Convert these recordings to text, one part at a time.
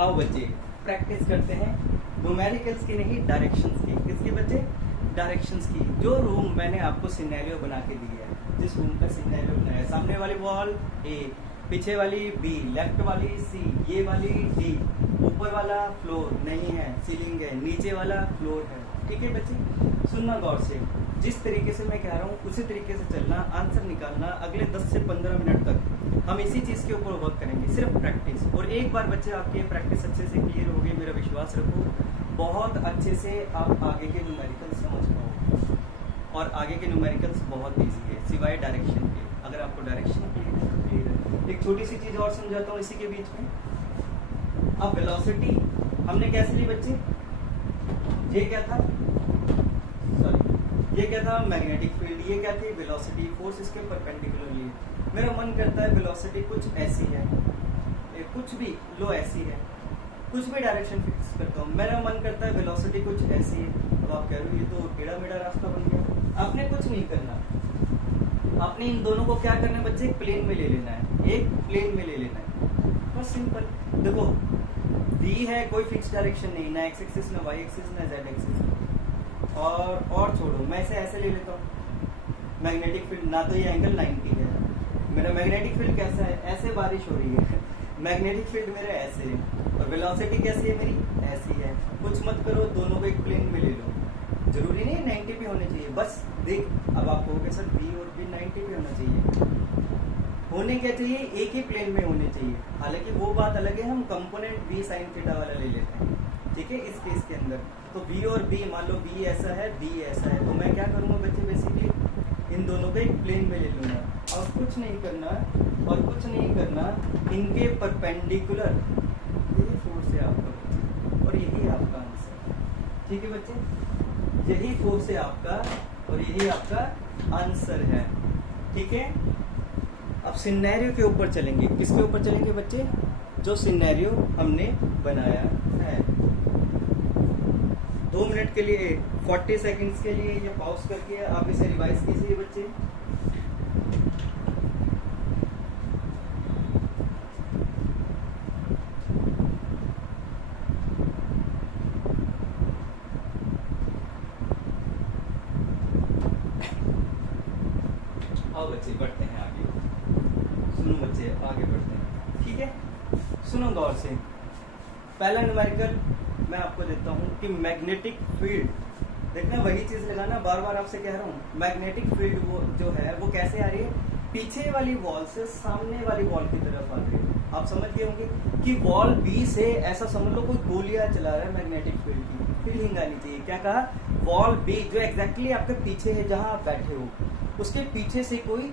आओ बच्चे प्रैक्टिस करते हैं न्यूमेरिकल्स की नहीं डायरेक्शंस की। किसकी बच्चे? डायरेक्शंस की। जो रूम मैंने आपको सिनेरियो बना के दिया है, जिस रूम का सिनेरियो बनाया, सामने वाली वॉल ए, पीछे वाली बी, लेफ्ट वाली सी, ये वाली डी, ऊपर वाला फ्लोर नहीं है, सीलिंग है, नीचे वाला फ्लोर है। ठीक है बच्चे, सुनना गौर से। जिस तरीके से मैं कह रहा हूँ उसी तरीके से चलना, आंसर निकालना। अगले 10 से 15 मिनट तक हम इसी चीज़ के ऊपर वर्क करेंगे, सिर्फ प्रैक्टिस। और एक बार बच्चे आपकी ये प्रैक्टिस अच्छे से क्लियर हो गई, मेरा विश्वास रखो बहुत अच्छे से आप आगे के न्यूमेरिकल्स समझ पाओगे। और आगे के न्यूमेरिकल्स बहुत ईजी है सिवाय डायरेक्शन के। अगर आपको डायरेक्शन क्लियर है। एक छोटी सी चीज़ और समझाता हूँ इसी के बीच में। अब वेलोसिटी हमने कैसे ली बच्चे? ये क्या था? ये क्या था? Magnetic field. ये क्या थी? वेलोसिटी, फोर्स इसके परपेंडिकुलरली है। मेरा मन करता है वेलोसिटी कुछ ऐसी है, कुछ भी लो ऐसी है, कुछ भी डायरेक्शन फिक्स करता हूँ। मेरा मन करता है वेलोसिटी कुछ ऐसी है। अब आप कह रहे हो ये तो टेढ़ा मेढ़ा रास्ता बन गया। आपने कुछ नहीं करना, आपने इन दोनों को क्या करना है बच्चे? प्लेन में ले लेना है, एक प्लेन में ले लेना है, बस सिंपल। देखो दी है, कोई फिक्स डायरेक्शन नहीं, ना एक्स एक्सिस, ना वाई एक्सिस, ना जेड एक्सिस। और छोड़ो, मैं इसे ऐसे ले लेता हूँ। मैग्नेटिक फील्ड ना तो ये एंगल 90 है, मेरा मैग्नेटिक फील्ड कैसा है? ऐसे बारिश हो रही है मैग्नेटिक फील्ड मेरा ऐसे है। और वेलोसिटी कैसी है मेरी? ऐसी है। कुछ मत करो, दोनों को एक प्लेन में ले लो। जरूरी नहीं 90 पे होने चाहिए, बस देख अब आप कहोगे सर बी और बी 90 पे होना चाहिए। होने क्या चाहिए? एक ही प्लेन में होने चाहिए। हालांकि वो बात अलग है, हम कंपोनेंट बी साइन थीटा वाला ले लेते हैं, ठीक है। इस केस के अंदर तो बी और बी, मान लो बी ऐसा है, बी ऐसा है, तो मैं क्या करूँगा बच्चे? बेसिकली इन दोनों को एक प्लेन में ले लूँगा और कुछ नहीं करना, और कुछ नहीं करना, इनके परपेंडिकुलर यही फोर्स है आपका बच्चे, और यही आपका आंसर। ठीक है बच्चे, यही फोर्स है आपका और यही आपका आंसर है। ठीक है, अब सिनेरियो के ऊपर चलेंगे। किसके ऊपर चलेंगे बच्चे? जो सिनेरियो हमने बनाया है। 2 मिनट के लिए, 40 सेकंड्स के लिए ये पॉज करके आप इसे रिवाइज कीजिए बच्चे। आओ बच्चे बढ़ते हैं आगे। सुनो बच्चे आगे बढ़ते हैं, ठीक है। सुनो गौर से। पहला न्यूमेरिकल मैं आपको देता हूँ कि मैग्नेटिक फील्ड, देखना वही चीज लगाना, बार बार आपसे कह रहा हूँ। मैग्नेटिक फील्ड वो जो है वो कैसे आ रही है? पीछे वाली वॉल से सामने वाली वॉल की तरफ आ रही है। आप समझ गए होंगे कि वॉल बी से ऐसा समझ लो कोई गोलियां चला रहा है मैग्नेटिक फील्ड की, फीलिंग आनी चाहिए। क्या कहा? वॉल बी जो एग्जैक्टली आपके पीछे है, जहां आप बैठे हो, उसके पीछे से कोई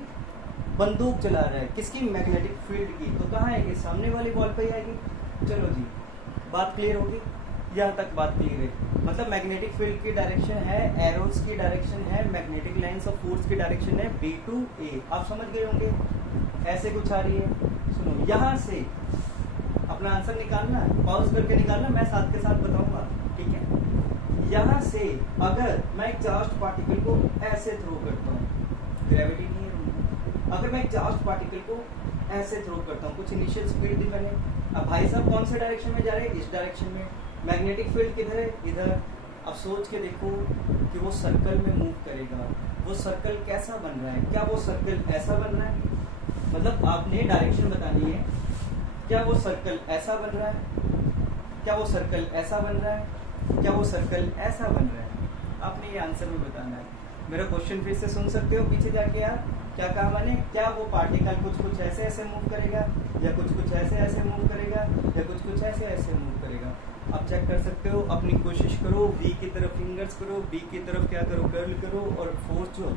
बंदूक चला रहा है। किसकी? मैग्नेटिक फील्ड की। तो कहाँ आएगी? सामने वाली वॉल पे ही आएगी। चलो जी, बात क्लियर होगी? यहाँ तक बात क्लियर है। मतलब मैग्नेटिक फील्ड की डायरेक्शन है, एरोस की डायरेक्शन है, मैग्नेटिक लाइंस ऑफ फोर्स की डायरेक्शन है बी टू ए। आप समझ गए होंगे, ऐसे कुछ आ रही है। सुनो, यहाँ से अपना आंसर निकालना, पॉज करके निकालना, मैं साथ के साथ बताऊंगा, ठीक है। यहाँ से अगर मैं एक चार्ज पार्टिकल को ऐसे थ्रो करता हूँ, ग्रेविटी नहीं है, अगर मैं एक चार्ज पार्टिकल को ऐसे थ्रो करता हूँ, कुछ इनिशियल स्पीड दी मैंने। अब भाई साहब कौन से डायरेक्शन में जा रहे हैं? इस डायरेक्शन में। मैग्नेटिक फील्ड किधर है? इधर। अब सोच के देखो कि वो सर्कल में मूव करेगा, वो सर्कल कैसा बन रहा है? क्या वो सर्कल ऐसा बन रहा है? मतलब आपने डायरेक्शन बतानी है। क्या वो सर्कल ऐसा बन रहा है? क्या वो सर्कल ऐसा बन रहा है? क्या वो सर्कल ऐसा बन रहा है? आपने ये आंसर में बताना है। मेरा क्वेश्चन फिर से सुन सकते हो पीछे जाके यार। क्या कहा मैंने? क्या वो पार्टिकल कुछ ऐसे ऐसे मूव करेगा, या कुछ ऐसे ऐसे मूव करेगा, या कुछ ऐसे ऐसे मूव करेगा? आप चेक कर सकते हो, अपनी कोशिश करो, बी की तरफ फिंगर्स करो, बी की तरफ क्या करो? कर्ल करो, और फोर्स जो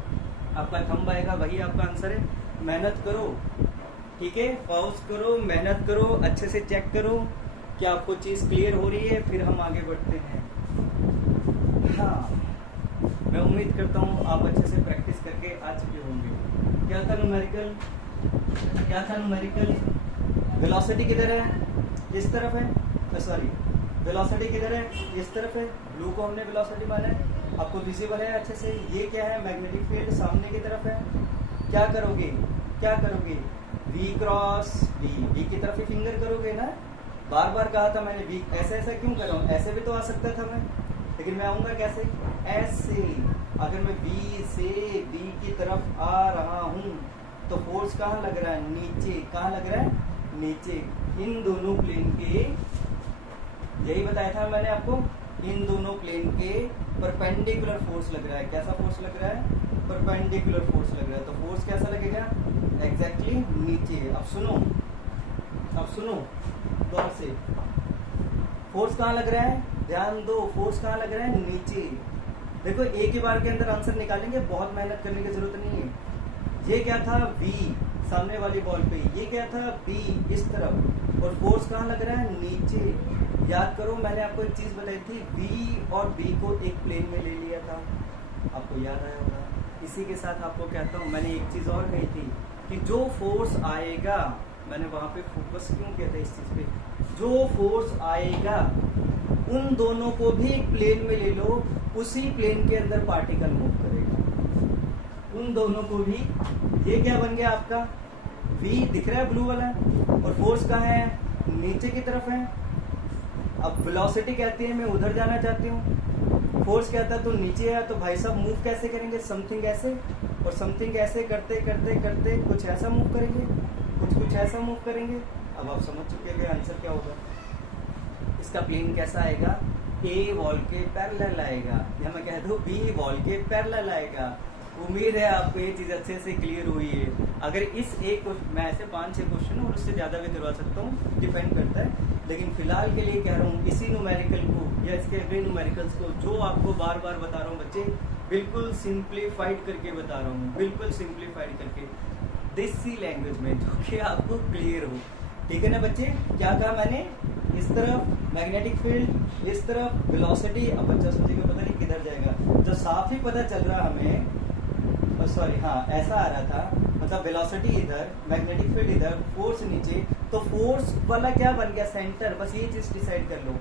आपका थंब आएगा वही आपका आंसर है। मेहनत करो, ठीक है। पॉज करो, मेहनत करो, अच्छे से चेक करो कि आपको चीज़ क्लियर हो रही है, फिर हम आगे बढ़ते हैं। हाँ, मैं उम्मीद करता हूँ आप अच्छे से प्रैक्टिस करके आ चुके होंगे। क्या था न्यूमेरिकल? क्या था न्यूमेरिकल? वेलोसिटी किधर है? इस तरफ है, सॉरी, वेलोसिटी किधर है? इस तरफ है। ब्लू को हमने वेलोसिटी माना है, आपको विजिबल है अच्छे से। ये क्या है? मैग्नेटिक फील्ड सामने की तरफ है। क्या करोगे? क्या करोगे? V क्रॉस V, V की तरफ ही फिंगर करोगे ना, बार बार कहा था मैंने वी, ऐसे ऐसे क्यों कर रहा हूँ, ऐसे भी तो आ सकता था मैं, लेकिन मैं आऊंगा कैसे, ऐसे। अगर मैं बी से बी की तरफ आ रहा हूँ तो फोर्स कहाँ लग रहा है, नीचे। कहाँ लग रहा है, नीचे। इन दोनों प्लेन के, यही बताया था मैंने आपको, इन दोनों प्लेन के परपेंडिकुलर फोर्स लग रहा है। कैसा फोर्स लग रहा है, परपेंडिकुलर फोर्स लग रहा है। तो फोर्स कैसा लगेगा, एग्जैक्टली नीचे। अब सुनो, अब सुनो गौर से, फोर्स कहाँ लग रहा है, ध्यान दो, फोर्स कहाँ लग रहा है, नीचे। देखो एक ही बार के अंदर आंसर निकालेंगे, बहुत मेहनत करने की जरूरत नहीं है। ये क्या था, V सामने वाली बॉल पे, ये क्या था, B इस तरफ, और फोर्स कहाँ लग रहा है, नीचे। याद करो मैंने आपको एक चीज बताई थी, V और B को एक प्लेन में ले लिया था, आपको याद आया होगा। इसी के साथ आपको कहता हूँ, मैंने एक चीज और कही थी कि जो फोर्स आएगा, मैंने वहां पे फोकस क्यों किया था इस चीज पे, जो फोर्स आएगा उन दोनों को भी एक प्लेन में ले लो, उसी प्लेन के अंदर पार्टिकल मूव करेगा। उन दोनों को भी, ये क्या बन गया आपका, V दिख रहा है ब्लू वाला, और फोर्स कहाँ है, नीचे की तरफ है। अब वेलोसिटी कहती है मैं उधर जाना चाहती हूँ, फोर्स कहता है तो नीचे है, तो भाई साहब मूव कैसे करेंगे, समथिंग ऐसे, और समथिंग ऐसे करते करते करते कुछ ऐसा मूव करेंगे, कुछ ऐसा मूव करेंगे। अब आप समझ चुके हैं आंसर क्या होगा, इसका प्लेन कैसा आएगा, A वॉल के पैरेलल आएगा, या मैं कह दूं B वॉल के पैरेलल आएगा। उम्मीद है आपको ये चीज अच्छे से क्लियर हुई है। अगर इस एक, मैं ऐसे 5-6 क्वेश्चन और उससे ज्यादा भी करवा सकता हूँ, डिपेंड करता है, लेकिन फिलहाल के लिए कह रहा हूँ इसी न्यूमेरिकल को या इसके अगले न्यूमेरिकल्स को जो आपको बार बार बता रहा हूँ बच्चे, बिल्कुल सिंप्लीफाइड करके बता रहा हूँ, बिल्कुल सिंप्लीफाइड करके देसी लैंग्वेज में, जो कि आपको क्लियर हो। ठीक है ना बच्चे, क्या कहा मैंने, इस तरफ मैग्नेटिक फील्ड, इस तरफ वेलोसिटी। अब बच्चा सोचेगा पता नहीं किधर जाएगा, जो साफ ही पता चल रहा हमें, सॉरी हाँ ऐसा आ रहा था, मतलब वेलोसिटी इधर, मैग्नेटिक फील्ड इधर, फोर्स नीचे, तो फोर्स वाला क्या बन गया, सेंटर। बस ये चीज डिसाइड कर लो,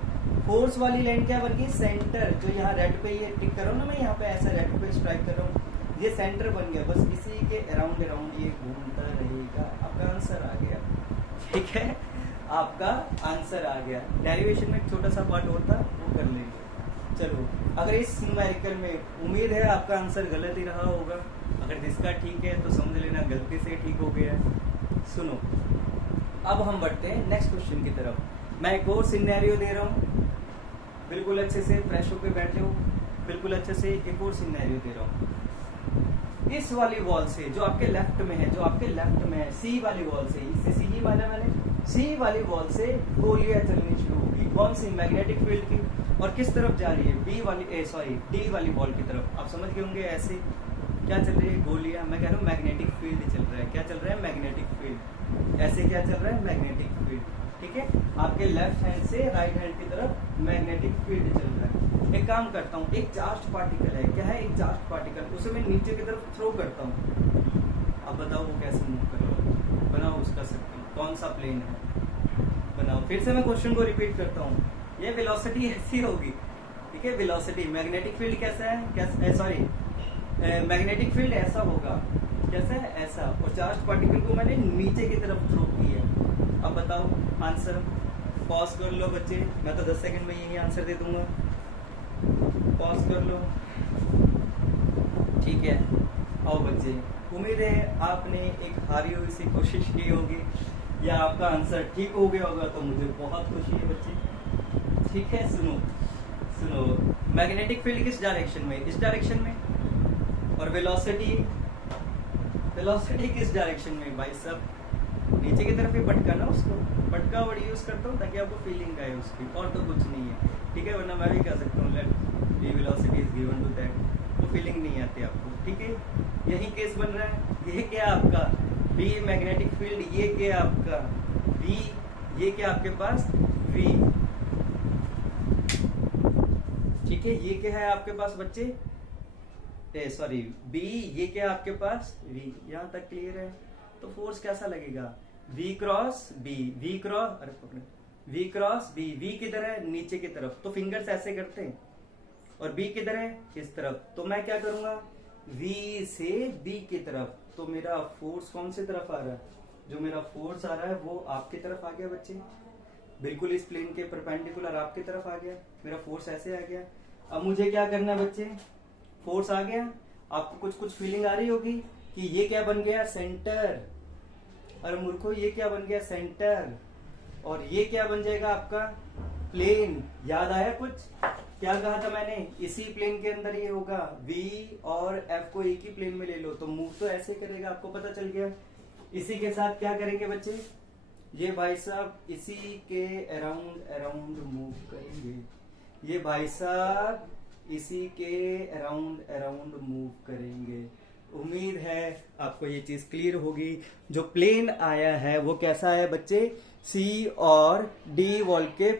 फोर्स वाली लाइन क्या बन गई, सेंटर। जो यहाँ रेड पे ये टिक कर रहा हूँ ना मैं, यहाँ पे ऐसा रेड पे स्ट्राइक कर रहा हूँ, ये सेंटर बन गया। बस इसी के अराउंड अराउंड ये घूमता रहेगा। आपका आंसर आ गया, ठीक है, आपका आंसर आ गया। डेरिवेशन में एक छोटा सा पार्ट और था, वो कर लेंगे। चलो, अगर इस न्यूमेरिकल में उम्मीद है आपका आंसर गलत ही रहा होगा, अगर जिसका ठीक है तो समझ लेना गलती से ठीक हो गया है। सुनो, अब हम बढ़ते हैं नेक्स्ट क्वेश्चन की तरफ। मैं एक और सिनेरियो दे रहा हूँ, बिल्कुल अच्छे से फ्रेश होकर बैठे हो, बिल्कुल अच्छे से एक और सिनेरियो दे रहा हूँ। इस वाली वॉल से जो आपके लेफ्ट में है, जो आपके लेफ्ट में है, सी वाली वॉल से, इससे सी ही माना मैंने, सी वाली वॉल से गोलियां चलनी शुरू होगी। कौन सी, मैग्नेटिक फील्ड की, और किस तरफ जा रही है, डी वाली वॉल की तरफ। आप समझ गए होंगे ऐसे क्या चल रही है, गोलियां। मैं कह रहा हूँ मैग्नेटिक फील्ड चल रहा है। क्या चल रहा है, मैग्नेटिक फील्ड। ऐसे क्या चल रहा है, मैग्नेटिक फील्ड। ठीक है, आपके लेफ्ट हैंड से राइट हैंड की तरफ मैग्नेटिक फील्ड चल रहा है। एक काम करता हूँ, एक चार्ज पार्टिकल है, क्या है, एक चार्ज पार्टिकल, उसे मैं नीचे की तरफ थ्रो करता हूँ। अब बताओ वो कैसे मूव कर रहा है, बनाओ उसका सर्कल, कौन सा प्लेन है, बनाओ। फिर से मैं क्वेश्चन को रिपीट करता हूँ, ये वेलोसिटी ऐसी होगी, ठीक है, वेलोसिटी, मैग्नेटिक फील्ड कैसा है, कैसा, सॉरी मैग्नेटिक फील्ड ऐसा होगा, कैसा है, ऐसा, और चार्ज पार्टिकल को मैंने नीचे की तरफ थ्रो किया। अब बताओ आंसर, पॉज कर लो बच्चे, मैं तो 10 सेकंड में यही आंसर दे दूंगा, पॉज कर लो, ठीक है। आओ बच्चे, उम्मीद है आपने एक हारी हुई सी कोशिश की होगी, या आपका आंसर ठीक हो गया होगा, तो मुझे बहुत खुशी है बच्चे। ठीक है, सुनो सुनो, मैग्नेटिक फील्ड किस डायरेक्शन में, इस डायरेक्शन में, और वेलोसिटी किस डायरेक्शन में, भाई साहब नीचे की तरफ ही पटकाना, उसको पटका वर्ड यूज करता हूँ ताकि आपको फीलिंग आए उसकी, और तो कुछ नहीं है। ठीक है, वरना मैं भी कह सकता हूँ let we velocity is given to that, वो फीलिंग नहीं आती आपको। ठीक है, यही केस बन रहा है। ये क्या आपका बी मैग्नेटिक फील्ड, ये क्या आपका वी, ये क्या आपके पास वी। ठीक है, ये क्या है आपके पास बच्चे, सॉरी बी, ये क्या आपके पास वी। यहां तक क्लियर है। तो फोर्स कैसा लगेगा, V cross B, V cross, अरे पकड़े, V क्रॉस बी। V किधर है, नीचे की तरफ, तो फिंगर्स ऐसे करते हैं, और B किधर है, इस तरफ। तो मैं क्या करूंगा, V से B की तरफ, तो मेरा फोर्स कौन सी तरफ आ रहा है, जो मेरा फोर्स आ रहा है वो आपकी तरफ आ गया बच्चे। बिल्कुल इस प्लेन के परपेंडिकुलर आपकी तरफ आ गया, मेरा फोर्स ऐसे आ गया। अब मुझे क्या करना है बच्चे, फोर्स आ गया, आपको कुछ कुछ फीलिंग आ रही होगी कि ये क्या बन गया, सेंटर। और मूर्खों ये क्या बन गया, सेंटर। और ये क्या बन जाएगा आपका, प्लेन। याद आया कुछ, क्या कहा था मैंने, इसी प्लेन के अंदर ये होगा, V और F को एक ही प्लेन में ले लो तो मूव तो ऐसे करेगा, आपको पता चल गया। इसी के साथ क्या करेंगे बच्चे, ये भाई साहब इसी के अराउंड अराउंड मूव करेंगे, ये भाई साहब इसी के अराउंड अराउंड मूव करेंगे। उम्मीद है आपको ये चीज क्लियर होगी। जो प्लेन आया है वो कैसा है बच्चे, C और D वॉल के